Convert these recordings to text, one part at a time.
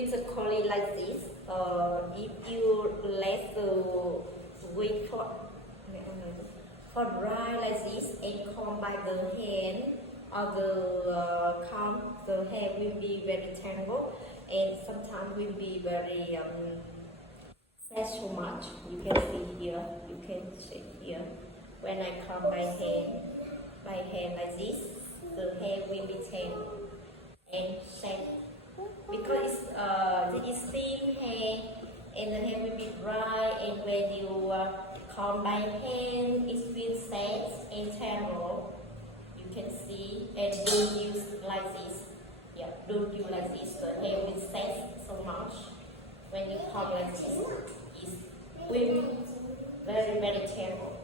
with the curly like this, if you let the wait for dry like this and comb by the hand or the comb, the hair will be very tangled and sometimes will be very fast so much. You can see here, you can see here. When I comb by hand like this, the hair will be tangled and set because it is thin hair and the hair will be dry, and when you comb by hand it will set and tangle. You can see, and don't use like this. Yeah, don't use like this. The hair will set so much. When you comb like this, it will be very tangled.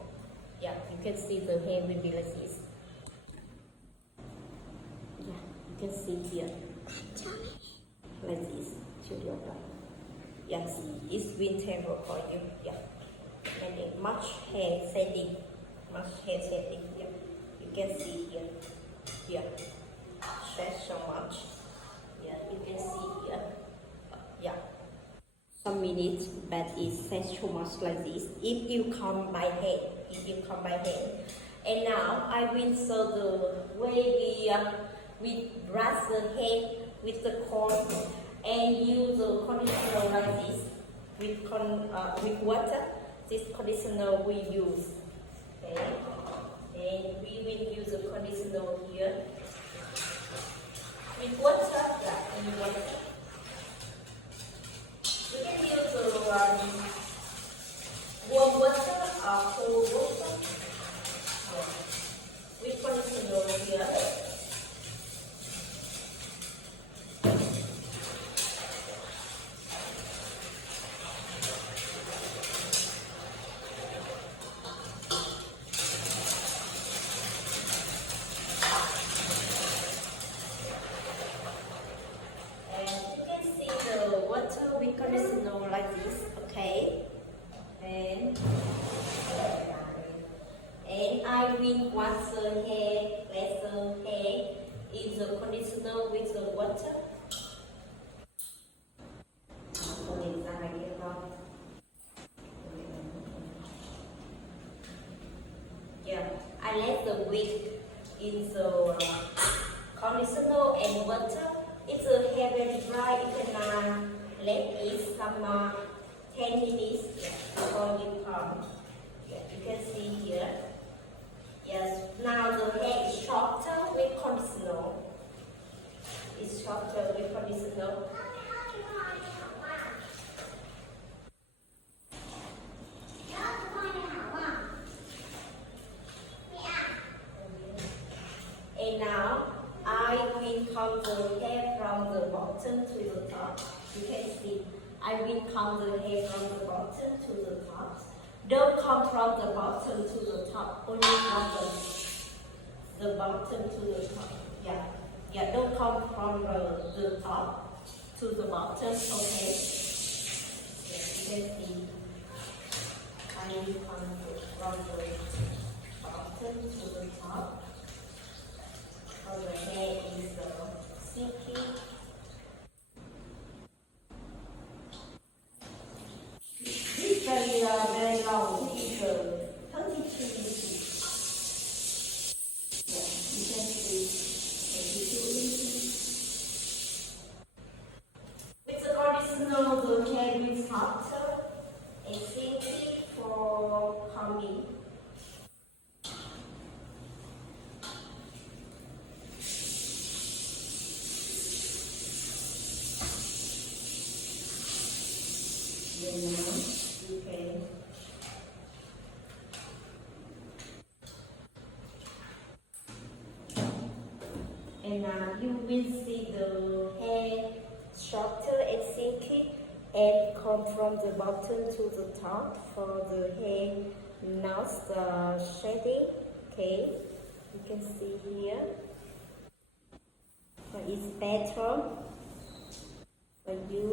Yeah, you can see the hair will be like this. Yeah, you can see here. Like this, yes, it's wind tangle for you. Yeah, and much hair setting. Yeah, you can see here. Yeah, stretch so much. Yeah, you can see here. Yeah, some minutes, but it sets so much like this. If you come by hand, and now I will show the way we brush the hair with the comb and use the conditioner like this with water. This conditioner we use. Okay, and we will use the conditioner here with water. Yeah, with water. You can use the warm water or cold water. Yeah. With conditioner here. Conditioner like this, okay, and I will wash the hair, let the hair in the conditioner with the water. Yeah, I let the wig in the conditioner and water. If the hair very dry, you can let it some 10 minutes before you comb. Yeah, you can see here. Yes, now the hair is shorter with conditioner. It's shorter with conditioner. And now I will comb the hair from the bottom to the top. You can see, I will comb the hair from the bottom to the top. Don't come from the bottom to the top, only from the bottom to the top. Yeah, don't come from the top to the bottom, okay? Yeah, you can see, I will come from the bottom to the top. So the hair is silky. Very long, it's 32 inches. Yeah, you can see 32 inches. With the conditioner, the hair is softer and silky for combing. Okay. And you will see the hair shorter and silky and come from the bottom to the top for the hair now shading. Okay, you can see here. So it's better for you.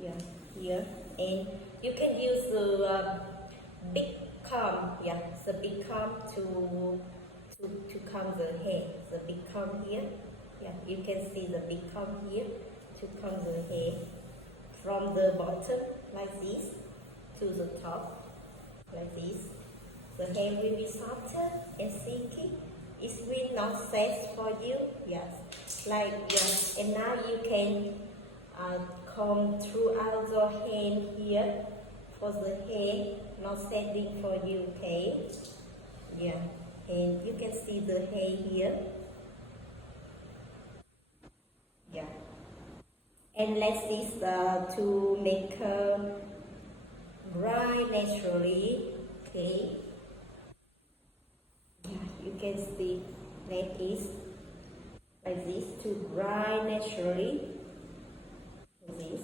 Yeah, here, and you can use the big comb. Yeah, the big comb to comb the hair. The big comb here. Yeah, you can see the big comb here to comb the hair from the bottom like this to the top like this. The hair will be softer and silky. It will not set for you. Yes, like yes. And now you can comb throughout your hand here for the hair not setting for you. Okay. Yeah, and you can see the hair here. Yeah, and let's this to make her dry naturally. Okay. Yeah, you can see that is like this to dry naturally. Like this.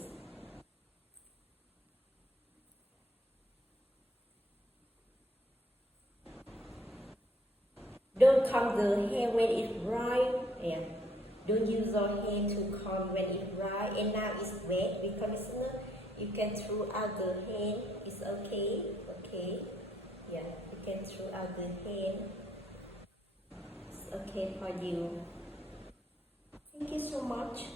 Don't comb the hair when it's dry. Yeah. Don't use your hair to comb when it's dry. And now it's wet with conditioner. You can throw out the hand. It's okay. Okay. Yeah. You can throw out the hand. It's okay for you. Thank you so much.